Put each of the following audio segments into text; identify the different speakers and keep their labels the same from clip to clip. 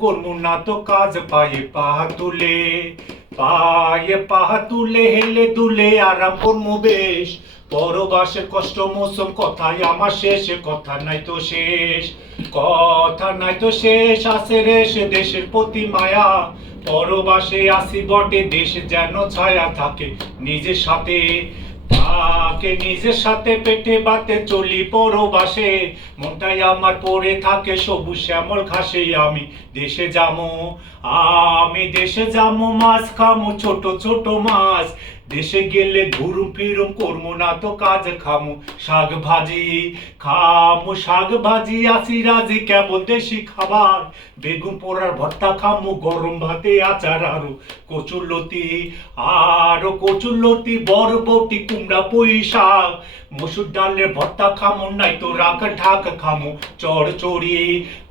Speaker 1: করমু না তো কাজ পায়ে তুলে পায়ে তুলে হেলে দুলে আরাম করমু বেশ কষ্ট মৌসুম কথাই আমার শেষ কথা নাই তো শেষ কথা নাই তো শেষ আসে রে দেশের প্রতি মায়া পরবাসে আসি বটে দেশ যেন ছায়া থাকে নিজের সাথে তাকে নিজের সাথে পেটে বাতে চলি পরবাসে। মনটাই আমার পড়ে থাকে সবুজ শ্যামল ঘাসে। আমি দেশে যামো, আমি দেশে যামো, মাছ খামো, ছোট ছোট মাছ। দেশে গেলে ঘুরুম ফিরুম করব না তো কাজ খামু। শাক ভাজি খামু, শাক ভাজি আসি রাজি কেমন দেশি খাবার। বেগুন পোড়ার ভর্তা খামু, গরম ভাতে আচার আরও। কচুর লতি, আরও কচুর লতি, বরবটি, কুমড়া, পুঁই শাক। মসুর ডালের ভর্তা খামু, নাই তো রাখ ঢাক খামু। চড় চড়ি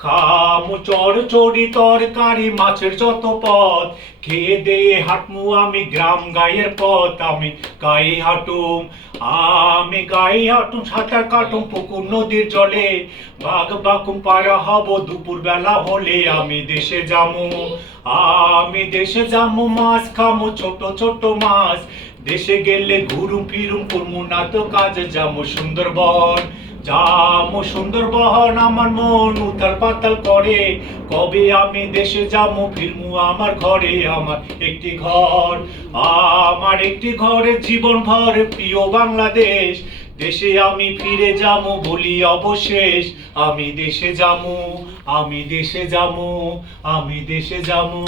Speaker 1: খামু চড় চড়ি তরকারি, মাছের যত পদ। খেয়ে দিয়ে হাঁটমু আমি গ্রাম গায়ের পথ। আমি গায়ে হাঁটুম, আমি গায়ে হাঁটুম, সাঁতার কাটুম পুকুর নদীর জলে। বাঘ বাকুম পাড়া হব দুপুর বেলা হলে আমি দেশে যামু। আমি দেশে যামু মাছ খামু, ছোট ছোট মাছ। দেশে গেলে ঘুরুম ফিরুম করমু না তো কাজ যামু সুন্দরবন। যামু সুন্দরবন, আমার মন উতাল পাতাল করে। কবে আমি দেশে যামু, ফিরমু আমার ঘরে, আমার একটি ঘর। আমার একটি ঘরে জীবন ভর, প্রিয় বাংলাদেশ। দেশে আমি ফিরে যামু বলি অবশেষ। আমি দেশে যামু, আমি দেশে যামু, আমি দেশে যামু।